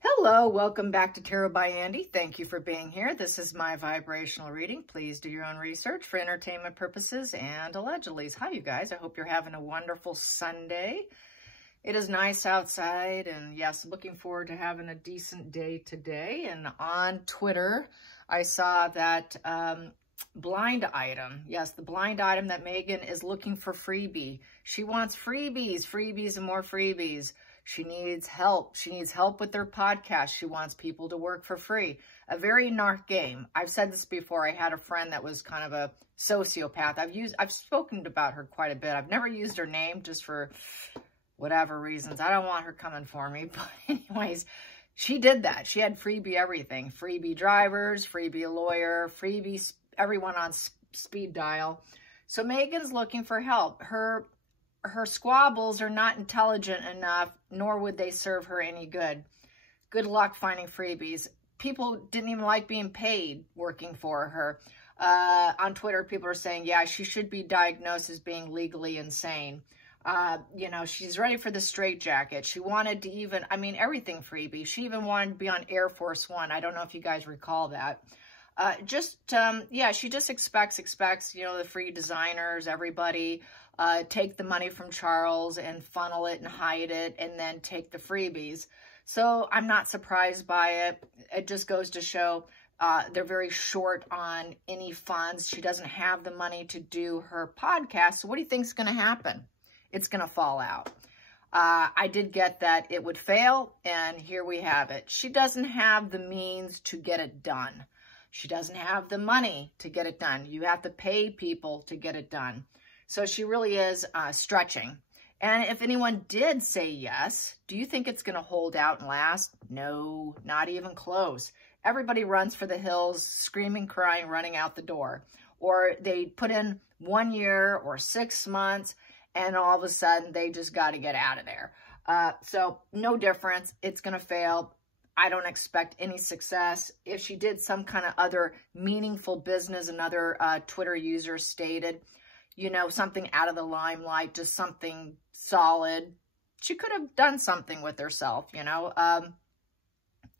Hello, welcome back to Tarot by Andy. Thank you for being here. This is my vibrational reading. Please do your own research for entertainment purposes and allegedly. Hi, you guys. I hope you're having a wonderful Sunday. It is nice outside, and yes, looking forward to having a decent day today. And on Twitter, I saw that blind item. Yes, the blind item that Meghan is looking for freebie. She wants freebies and more freebies. She needs help. She needs help with their podcast. She wants people to work for free. A very narc game. I've said this before. I had a friend that was kind of a sociopath. I've spoken about her quite a bit. I've never used her name just for whatever reasons. I don't want her coming for me. But anyways, she did that. She had freebie everything. Freebie drivers, freebie lawyer, freebie everyone on speed dial. So Meghan's looking for help. Her squabbles are not intelligent enough, nor would they serve her any good. Good luck finding freebies. People didn't even like being paid working for her. On Twitter, people are saying, yeah, she should be diagnosed as being legally insane. You know, she's ready for the straitjacket. She wanted to even, I mean, everything freebie. She even wanted to be on Air Force One. I don't know if you guys recall that. Yeah, she just expects, you know, the free designers, everybody, take the money from Charles and funnel it and hide it and then take the freebies. So I'm not surprised by it. It just goes to show they're very short on any funds. She doesn't have the money to do her podcast. So what do you think is going to happen? It's going to fall out. I did get that it would fail, and here we have it. She doesn't have the means to get it done. She doesn't have the money to get it done. You have to pay people to get it done. So she really is stretching. And if anyone did say yes, do you think it's going to hold out and last? No, not even close. Everybody runs for the hills, screaming, crying, running out the door. Or they put in 1 year or 6 months, and all of a sudden they just got to get out of there. So no difference. It's going to fail. I don't expect any success. If she did some kind of other meaningful business, another Twitter user stated, you know, something out of the limelight, just something solid, she could have done something with herself, you know.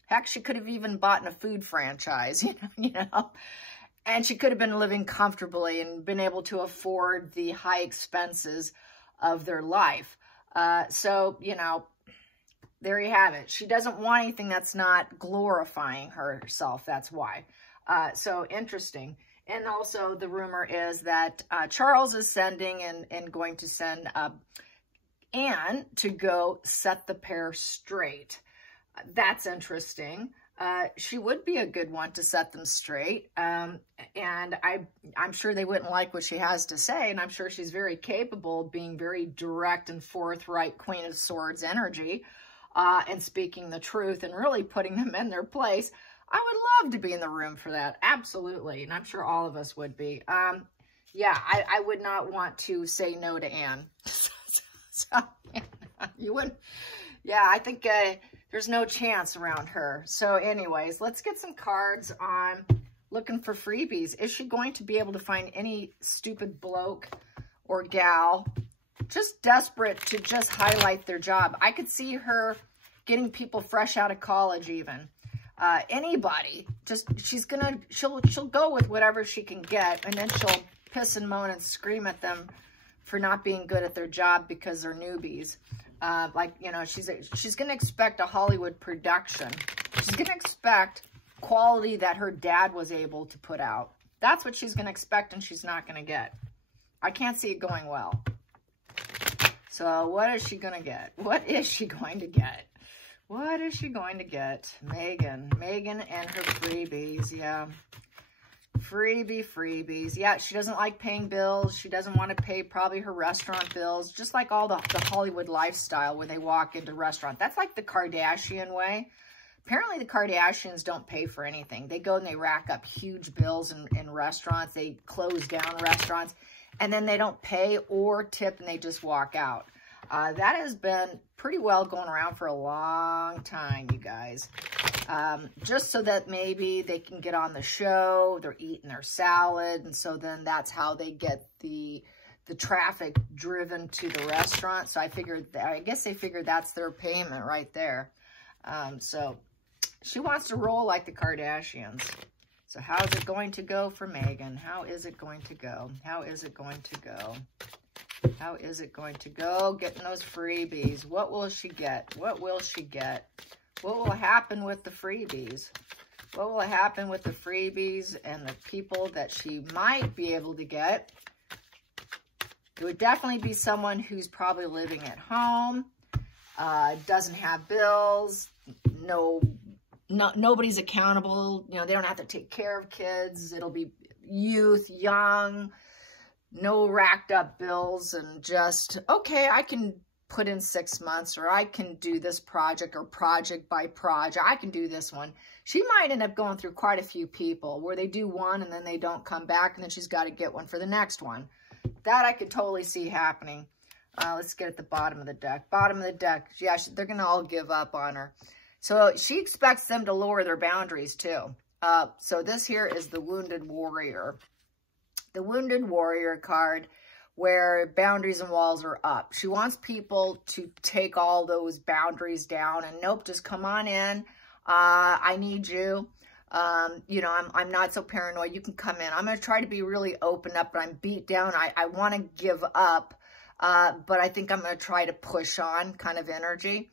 Heck, she could have even bought a food franchise, you know, and she could have been living comfortably and been able to afford the high expenses of their life. So, you know, there you have it. She doesn't want anything that's not glorifying herself. That's why. So interesting. And also the rumor is that Charles is sending and going to send Anne to go set the pair straight. That's interesting. She would be a good one to set them straight. And I'm sure they wouldn't like what she has to say. And I'm sure she's very capable of being very direct and forthright, Queen of Swords energy. And speaking the truth and really putting them in their place. I would love to be in the room for that. Absolutely. And I'm sure all of us would be. Yeah, I would not want to say no to Anne. So, you wouldn't. Yeah, I think there's no chance around her. So anyways, let's get some cards on looking for freebies. Is she going to be able to find any stupid bloke or gal just desperate to just highlight their job? I could see her getting people fresh out of college even. Anybody, just, she'll go with whatever she can get, and then she'll piss and moan and scream at them for not being good at their job because they're newbies. Like, you know, she's going to expect a Hollywood production. She's going to expect quality that her dad was able to put out. That's what she's going to expect, and she's not going to get. I can't see it going well. So what is she going to get? What is she going to get? What is she going to get? Meghan and her freebies. Yeah. Freebies. Yeah, she doesn't like paying bills. She doesn't want to pay probably her restaurant bills. Just like all the Hollywood lifestyle where they walk into restaurant. That's like the Kardashian way. Apparently the Kardashians don't pay for anything. They go and they rack up huge bills in restaurants. They close down restaurants. And then they don't pay or tip and they just walk out. That has been pretty well going around for a long time, you guys. Just so that maybe they can get on the show, they're eating their salad, and so then that's how they get the traffic driven to the restaurant. So I guess they figured that's their payment right there. So She wants to roll like the Kardashians. So how is it going to go for Meghan? How is it going to go? How is it going to go? How is it going to go? Getting those freebies. What will she get? What will she get? What will happen with the freebies? What will happen with the freebies and the people that she might be able to get? It would definitely be someone who's probably living at home, doesn't have bills, nobody's accountable. You know, they don't have to take care of kids. It'll be youth, young, no racked up bills, and just, okay, I can put in 6 months, or I can do this project, or project by project. I can do this one. She might end up going through quite a few people where they do one and then they don't come back, and then she's got to get one for the next one. That I could totally see happening. Let's get at the bottom of the deck. Bottom of the deck. Yeah, they're going to all give up on her. So she expects them to lower their boundaries too. So this here is the Wounded Warrior. The Wounded Warrior card, where boundaries and walls are up. She wants people to take all those boundaries down and nope, just come on in. I need you. You know, I'm not so paranoid. You can come in. I'm going to try to be really open up, but I'm beat down. I want to give up, but I think I'm going to try to push on kind of energy.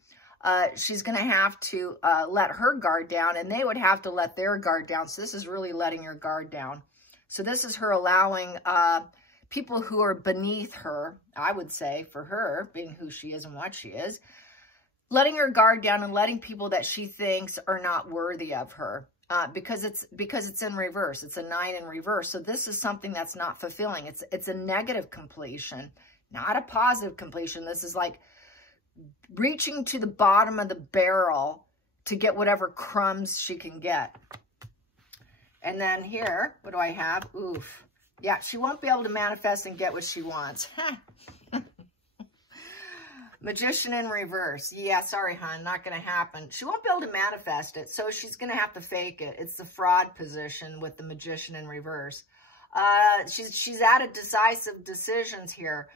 She's going to have to let her guard down, and they would have to let their guard down. So this is really letting your guard down. So this is her allowing people who are beneath her, I would say, for her, being who she is and what she is, letting her guard down and letting people that she thinks are not worthy of her. Because it's in reverse. It's a 9 in reverse. So this is something that's not fulfilling. It's a negative completion, not a positive completion. This is like reaching to the bottom of the barrel to get whatever crumbs she can get. And then here, what do I have? Oof. Yeah, she won't be able to manifest and get what she wants. Magician in reverse. Yeah, sorry, hon, not going to happen. She won't be able to manifest it, so she's going to have to fake it. It's the fraud position with the Magician in reverse. She's at a decisive decisions here.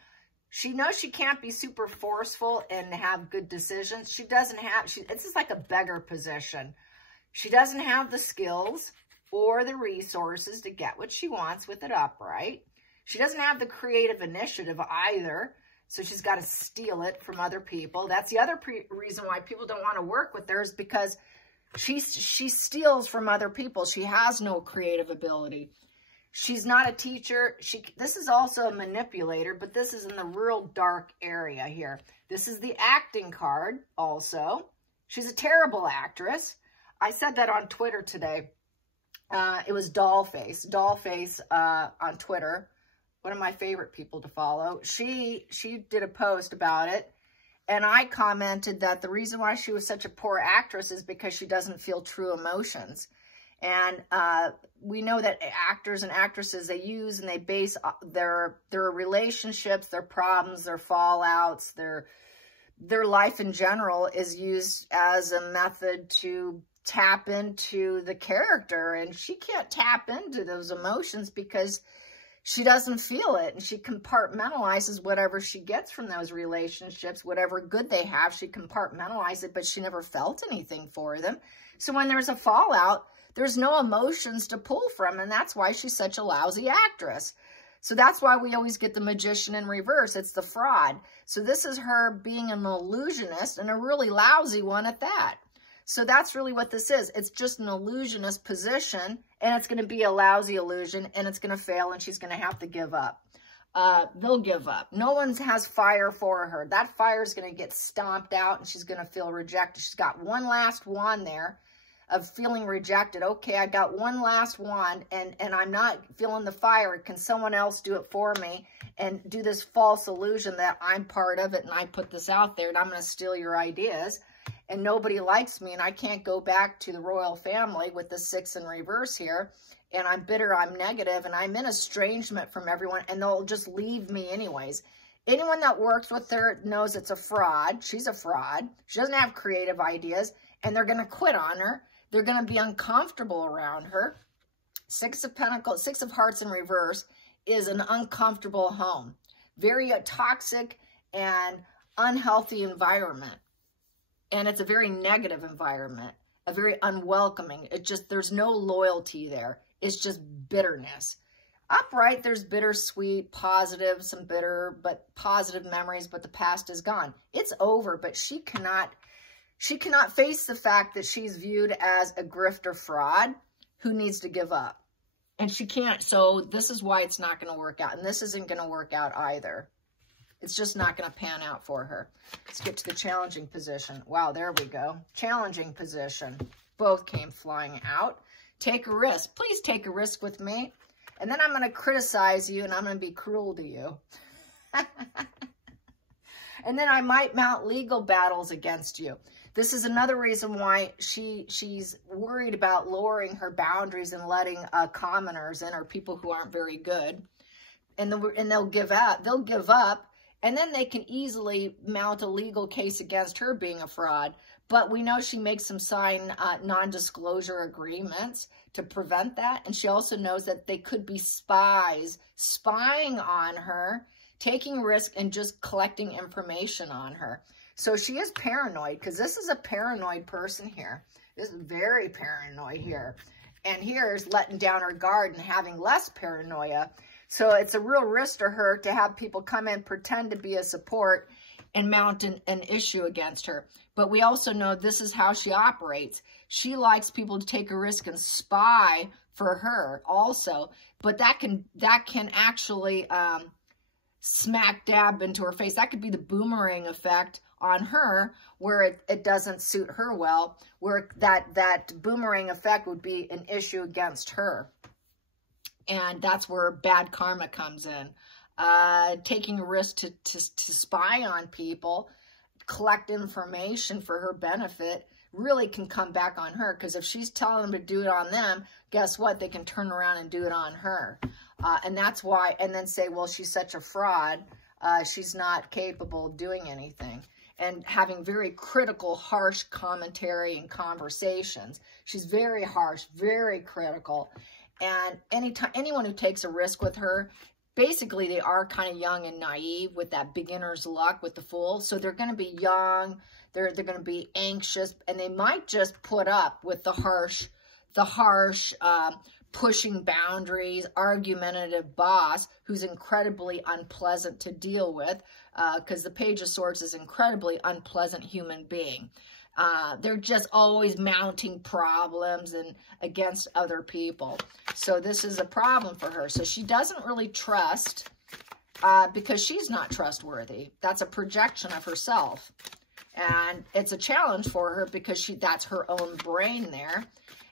She knows she can't be super forceful and have good decisions. She doesn't have, it's just like a beggar position. She doesn't have the skills or the resources to get what she wants with it upright. She doesn't have the creative initiative either. So she's got to steal it from other people. That's the other reason why people don't want to work with her, is because she steals from other people. She has no creative ability. She's not a teacher. This is also a manipulator, but this is in the real dark area here. This is the acting card also. She's a terrible actress. I said that on Twitter today. It was Dollface. Dollface on Twitter. One of my favorite people to follow. She did a post about it, and I commented that the reason why she was such a poor actress is because she doesn't feel true emotions. And we know that actors and actresses, they use and they base their relationships, their problems, their fallouts, their life in general is used as a method to tap into the character, and she can't tap into those emotions because she doesn't feel it, and she compartmentalizes whatever she gets from those relationships, whatever good they have, she compartmentalizes it, but she never felt anything for them. So when there's a fallout, there's no emotions to pull from, and that's why she's such a lousy actress. So that's why we always get the Magician in reverse. It's the fraud. So this is her being an illusionist, and a really lousy one at that. So that's really what this is. It's just an illusionist position, and it's going to be a lousy illusion, and it's going to fail, and she's going to have to give up. They'll give up. No one has fire for her. That fire is going to get stomped out, and she's going to feel rejected. She's got one last wand there of feeling rejected. Okay, I got one last wand, and I'm not feeling the fire. Can someone else do it for me and do this false illusion that I'm part of it, and I put this out there, and I'm going to steal your ideas? And nobody likes me, and I can't go back to the royal family with the 6 in reverse here, and I'm bitter, I'm negative, and I'm in estrangement from everyone, and they'll just leave me anyways. Anyone that works with her knows it's a fraud. She's a fraud. She doesn't have creative ideas, and they're going to quit on her. They're going to be uncomfortable around her. 6 of Pentacles, 6 of Hearts in reverse is an uncomfortable home. Very toxic and unhealthy environment. And it's a very negative environment. a very unwelcoming. There's no loyalty there. It's just bitterness. Upright, there's bittersweet, positive, some bitter, but positive memories, but the past is gone. It's over, but she cannot face the fact that she's viewed as a grifter fraud who needs to give up. And she can't, so this is why it's not going to work out. And this isn't going to work out either. It's just not going to pan out for her. Let's get to the challenging position. Wow, there we go. Challenging position. Both came flying out. Take a risk. Please take a risk with me. And then I'm going to criticize you and I'm going to be cruel to you. And then I might mount legal battles against you. This is another reason why she's worried about lowering her boundaries and letting commoners in, or people who aren't very good. And they'll give up. They'll give up. And then they can easily mount a legal case against her being a fraud. But we know she makes them sign non-disclosure agreements to prevent that. And she also knows that they could be spies spying on her, taking risk, and just collecting information on her. So she is paranoid, because this is a paranoid person here. This is very paranoid here. And here is letting down her guard and having less paranoia. So it's a real risk to her to have people come in, pretend to be a support, and mount an issue against her. But we also know this is how she operates. She likes people to take a risk and spy for her also. But that can actually smack dab into her face. That could be the boomerang effect on her, where it doesn't suit her well, where that boomerang effect would be an issue against her. And that's where bad karma comes in. Taking a risk to spy on people, collect information for her benefit, really can come back on her. Because if she's telling them to do it on them, guess what? They can turn around and do it on her. And that's why, and then say, well, she's such a fraud. She's not capable of doing anything. And having very critical, harsh commentary and conversations. She's very harsh, very critical. And anyone who takes a risk with her, basically they are kind of young and naive with that beginner's luck with the Fool. So they're going to be young, they're going to be anxious, and they might just put up with the harsh, pushing boundaries, argumentative boss who's incredibly unpleasant to deal with, because the Page of Swords is an incredibly unpleasant human being. They're just always mounting problems and against other people. So this is a problem for her. So she doesn't really trust because she's not trustworthy. That's a projection of herself. And it's a challenge for her because that's her own brain there.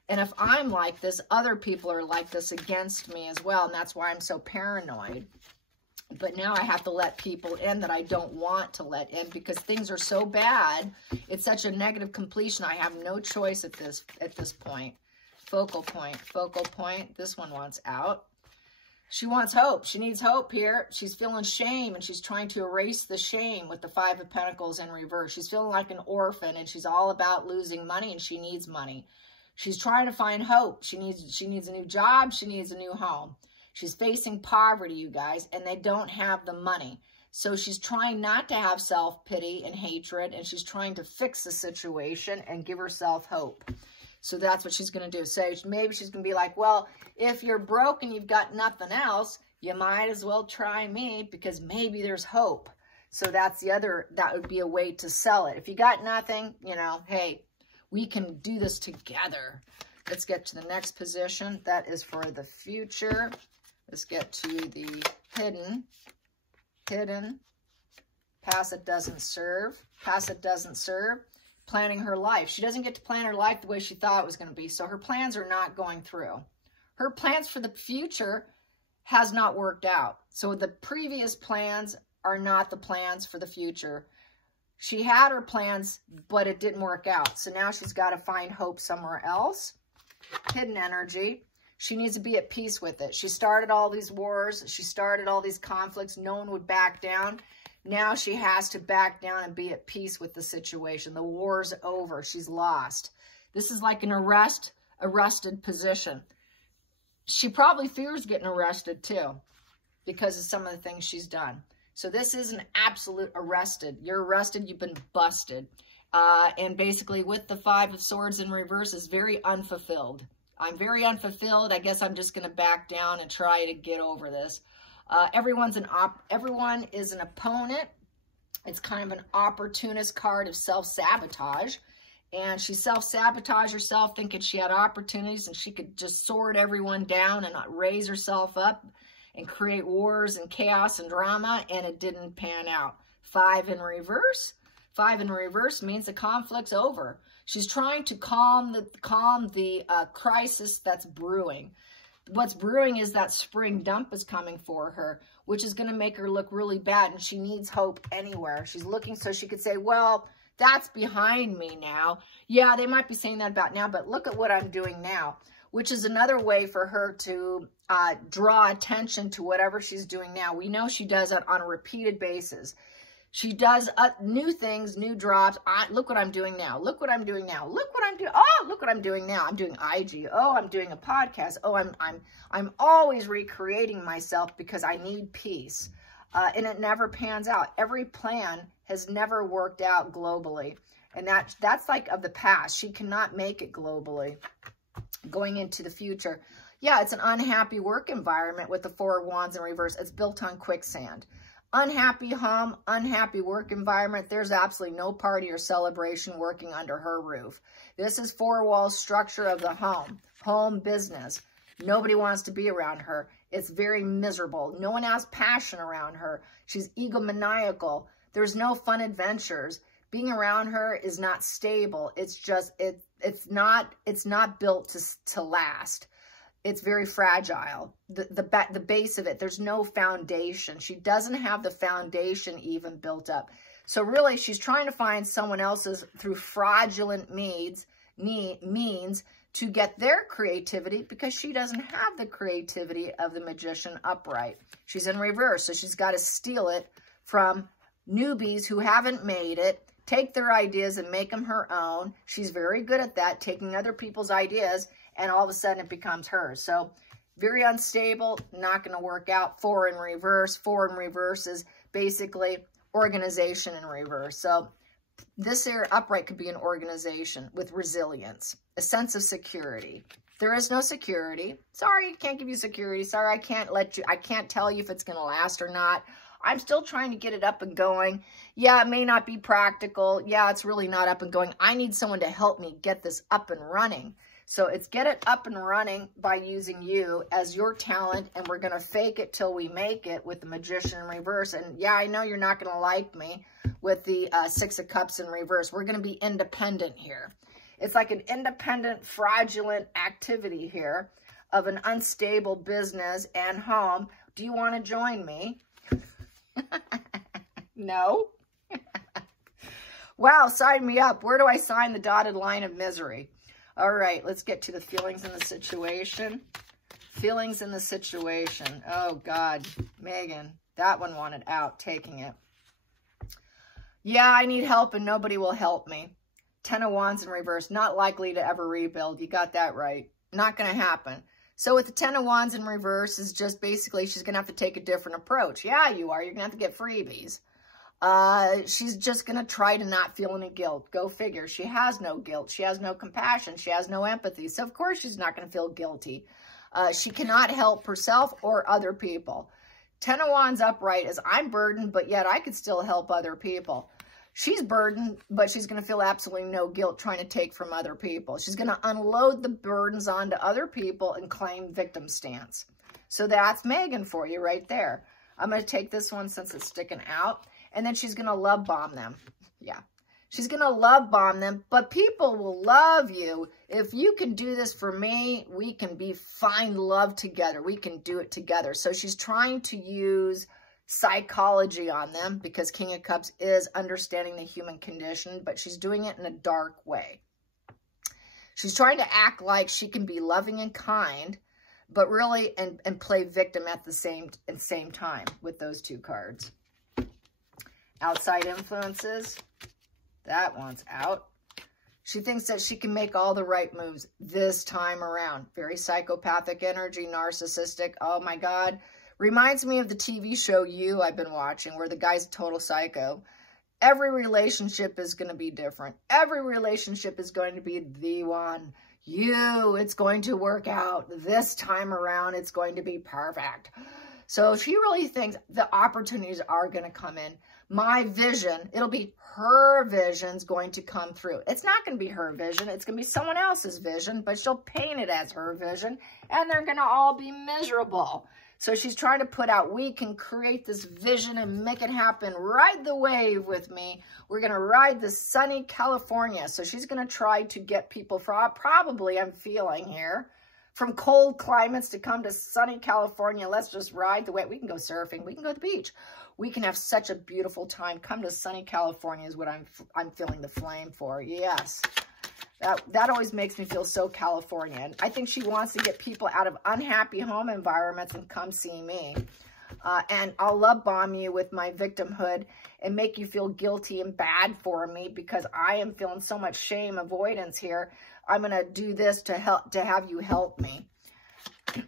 And if I'm like this, other people are like this against me as well. And that's why I'm so paranoid. But now I have to let people in that I don't want to let in because things are so bad. It's such a negative completion. I have no choice at this point. Focal point. This one wants out. She wants hope. She needs hope here. She's feeling shame, and she's trying to erase the shame with the Five of Pentacles in reverse. She's feeling like an orphan, and she's all about losing money, and she needs money. She's trying to find hope. She needs a new job. She needs a new home. She's facing poverty, you guys, and they don't have the money. So she's trying not to have self-pity and hatred, and she's trying to fix the situation and give herself hope. So that's what she's going to do. So maybe she's going to be like, well, if you're broke and you've got nothing else, you might as well try me because maybe there's hope. So that's that would be a way to sell it. If you got nothing, you know, hey, we can do this together. Let's get to the next position. That is for the future. Let's get to the hidden. Passive doesn't serve. Passive doesn't serve. Planning her life. She doesn't get to plan her life the way she thought it was going to be. So her plans are not going through. Her plans for the future has not worked out. So the previous plans are not the plans for the future. She had her plans, but it didn't work out. So now she's got to find hope somewhere else. Hidden energy. She needs to be at peace with it. She started all these wars. She started all these conflicts. No one would back down. Now she has to back down and be at peace with the situation. The war's over. She's lost. This is like an arrested position. She probably fears getting arrested too because of some of the things she's done. So this is an absolute arrested. You're arrested. You've been busted. And basically with the Five of Swords in reverse is very unfulfilled. I'm very unfulfilled. I guess I'm just going to back down and try to get over this. Everyone is an opponent. It's kind of an opportunist card of self-sabotage. And she self-sabotaged herself thinking she had opportunities and she could just sword everyone down and not raise herself up and create wars and chaos and drama, and it didn't pan out. Five in reverse. Five in reverse means the conflict's over. She's trying to calm the crisis that's brewing. What's brewing is that spring dump is coming for her, which is going to make her look really bad, and she needs hope anywhere. She's looking so she could say, well, that's behind me now. Yeah, they might be saying that about now, but look at what I'm doing now, which is another way for her to draw attention to whatever she's doing now. We know she does it on a repeated basis. She does new things, new drops. Look what I'm doing now. Look what I'm doing now. Look what I'm doing. Oh, look what I'm doing now. I'm doing IG. Oh, I'm doing a podcast. Oh, I'm always recreating myself because I need peace. And it never pans out. Every plan has never worked out globally. And that's like of the past. She cannot make it globally going into the future. Yeah, it's an unhappy work environment with the Four of Wands in reverse. It's built on quicksand. Unhappy home, unhappy work environment. There's absolutely no party or celebration working under her roof. This is four-wall structure of the home business. Nobody wants to be around her. It's very miserable. No one has passion around her. She's egomaniacal. There's no fun adventures. Being around her is not stable. It's just, it's not built to last. It's very fragile. The base of it, there's no foundation. She doesn't have the foundation even built up. So really, she's trying to find someone else's through fraudulent means to get their creativity because she doesn't have the creativity of the Magician upright. She's in reverse, so she's got to steal it from newbies who haven't made it, take their ideas and make them her own. She's very good at that, taking other people's ideas, and all of a sudden it becomes hers. So very unstable, not going to work out. Four in reverse. Four in reverse is basically organization in reverse. So this here upright could be an organization with resilience, a sense of security. There is no security. Sorry, can't give you security. Sorry, I can't tell you if it's going to last or not. I'm still trying to get it up and going. Yeah, it may not be practical. Yeah, it's really not up and going. I need someone to help me get this up and running. So it's get it up and running by using you as your talent, and we're going to fake it till we make it with the Magician in reverse. And yeah, I know you're not going to like me with the Six of Cups in reverse. We're going to be independent here. It's like an independent, fraudulent activity here of an unstable business and home. Do you want to join me? No? Wow, sign me up. Where do I sign the dotted line of misery? All right, let's get to the feelings in the situation. Feelings in the situation. Oh, God. Meghan, that one wanted out, taking it. Yeah, I need help and nobody will help me. Ten of Wands in reverse. Not likely to ever rebuild. You got that right. Not going to happen. So with the Ten of Wands in reverse is just basically she's going to have to take a different approach. Yeah, you are. You're going to have to get freebies. She's just going to try to not feel any guilt. Go figure. She has no guilt. She has no compassion. She has no empathy. So, of course, she's not going to feel guilty. She cannot help herself or other people. Ten of Wands upright is I'm burdened, but yet I could still help other people. She's burdened, but she's going to feel absolutely no guilt trying to take from other people. She's going to unload the burdens onto other people and claim victim stance. So that's Meghan for you right there. I'm going to take this one since it's sticking out. And then she's going to love bomb them. Yeah. She's going to love bomb them. But people will love you. If you can do this for me, we can find love together. We can do it together. So she's trying to use psychology on them because King of Cups is understanding the human condition, but she's doing it in a dark way. She's trying to act like she can be loving and kind, but really, and play victim at the same time with those two cards. Outside influences, that one's out. She thinks that she can make all the right moves this time around. Very psychopathic energy, narcissistic. Oh my God. Reminds me of the TV show You I've been watching, where the guy's a total psycho. Every relationship is going to be different. Every relationship is going to be the one. It's going to work out. This time around, it's going to be perfect. So she really thinks the opportunities are going to come in. My vision, it'll be her vision's going to come through. It's not going to be her vision. It's going to be someone else's vision, but she'll paint it as her vision, and they're going to all be miserable. So she's trying to put out, we can create this vision and make it happen. Ride the wave with me. We're going to ride the sunny California. So she's going to try to get people from, probably I'm feeling here, from cold climates to come to sunny California. Let's just ride the wave. We can go surfing. We can go to the beach. We can have such a beautiful time. Come to sunny California is what I'm feeling the flame for. Yes. That always makes me feel so Californian. I think she wants to get people out of unhappy home environments and come see me. And I'll love bomb you with my victimhood and make you feel guilty and bad for me because I am feeling so much shame avoidance here. I'm going to do this to have you help me.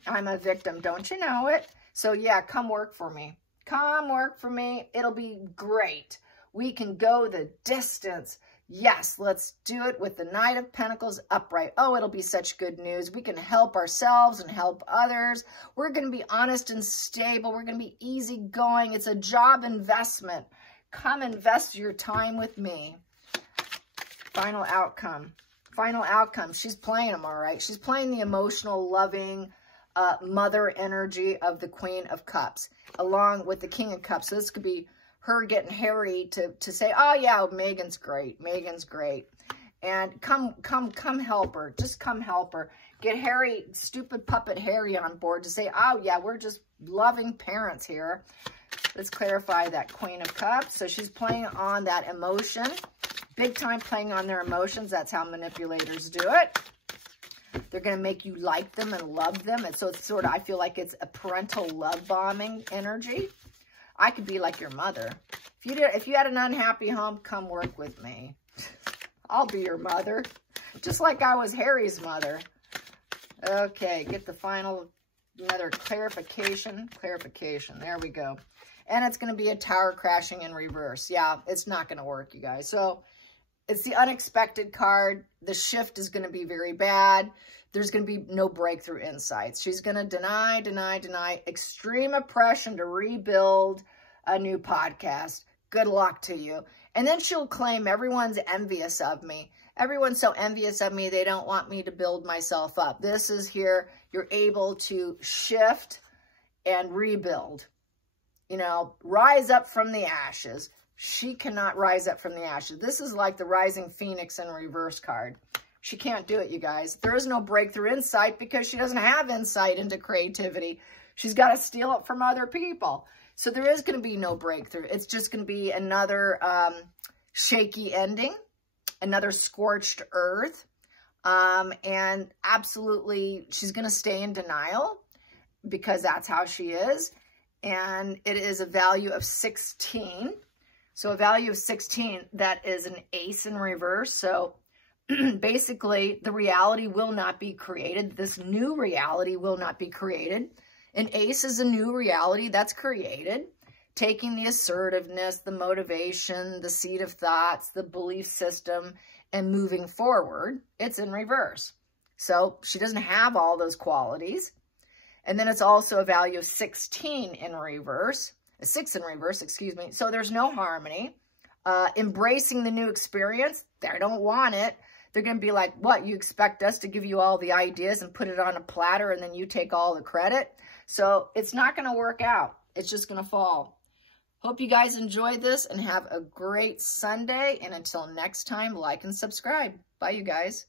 I'm a victim. Don't you know it? So yeah, come work for me. Come work for me. It'll be great. We can go the distance. Yes, let's do it with the Knight of Pentacles upright. Oh, it'll be such good news. We can help ourselves and help others. We're going to be honest and stable. We're going to be easygoing. It's a job investment. Come invest your time with me. Final outcome. Final outcome. She's playing them all right. She's playing the emotional, loving, mother energy of the Queen of Cups along with the King of Cups. So this could be her getting Harry to say, oh yeah, Meghan's great. Meghan's great. And come help her. Just come help her. Get Harry, stupid puppet Harry on board to say, oh yeah, we're just loving parents here. Let's clarify that Queen of Cups. So she's playing on that emotion. Big time playing on their emotions. That's how manipulators do it. They're going to make you like them and love them. And so it's sort of, I feel like it's a parental love bombing energy. I could be like your mother. If you had an unhappy home, come work with me. I'll be your mother. Just like I was Harry's mother. Okay, get the final, another clarification. Clarification. There we go. And it's going to be a tower crashing in reverse. Yeah, it's not going to work, you guys. So it's the unexpected card. The shift is going to be very bad. There's going to be no breakthrough insights. She's going to deny, extreme oppression to rebuild a new podcast. Good luck to you. And then she'll claim everyone's envious of me. Everyone's so envious of me, they don't want me to build myself up. This is here. You're able to shift and rebuild. You know, rise up from the ashes. She cannot rise up from the ashes. This is like the rising phoenix in reverse card. She can't do it, you guys. There is no breakthrough insight because she doesn't have insight into creativity. She's got to steal it from other people. So there is going to be no breakthrough. It's just going to be another shaky ending, another scorched earth. And absolutely, she's going to stay in denial because that's how she is. And it is a value of 16. So a value of 16, that is an ace in reverse. So basically, the reality will not be created. This new reality will not be created. An ace is a new reality that's created, taking the assertiveness, the motivation, the seed of thoughts, the belief system, and moving forward. It's in reverse. So she doesn't have all those qualities. And then it's also a value of 16 in reverse, a 6 in reverse, excuse me. So there's no harmony. Embracing the new experience, they don't want it. They're going to be like, what, you expect us to give you all the ideas and put it on a platter and then you take all the credit? So it's not going to work out. It's just going to fall. Hope you guys enjoyed this and have a great Sunday. And until next time, like and subscribe. Bye, you guys.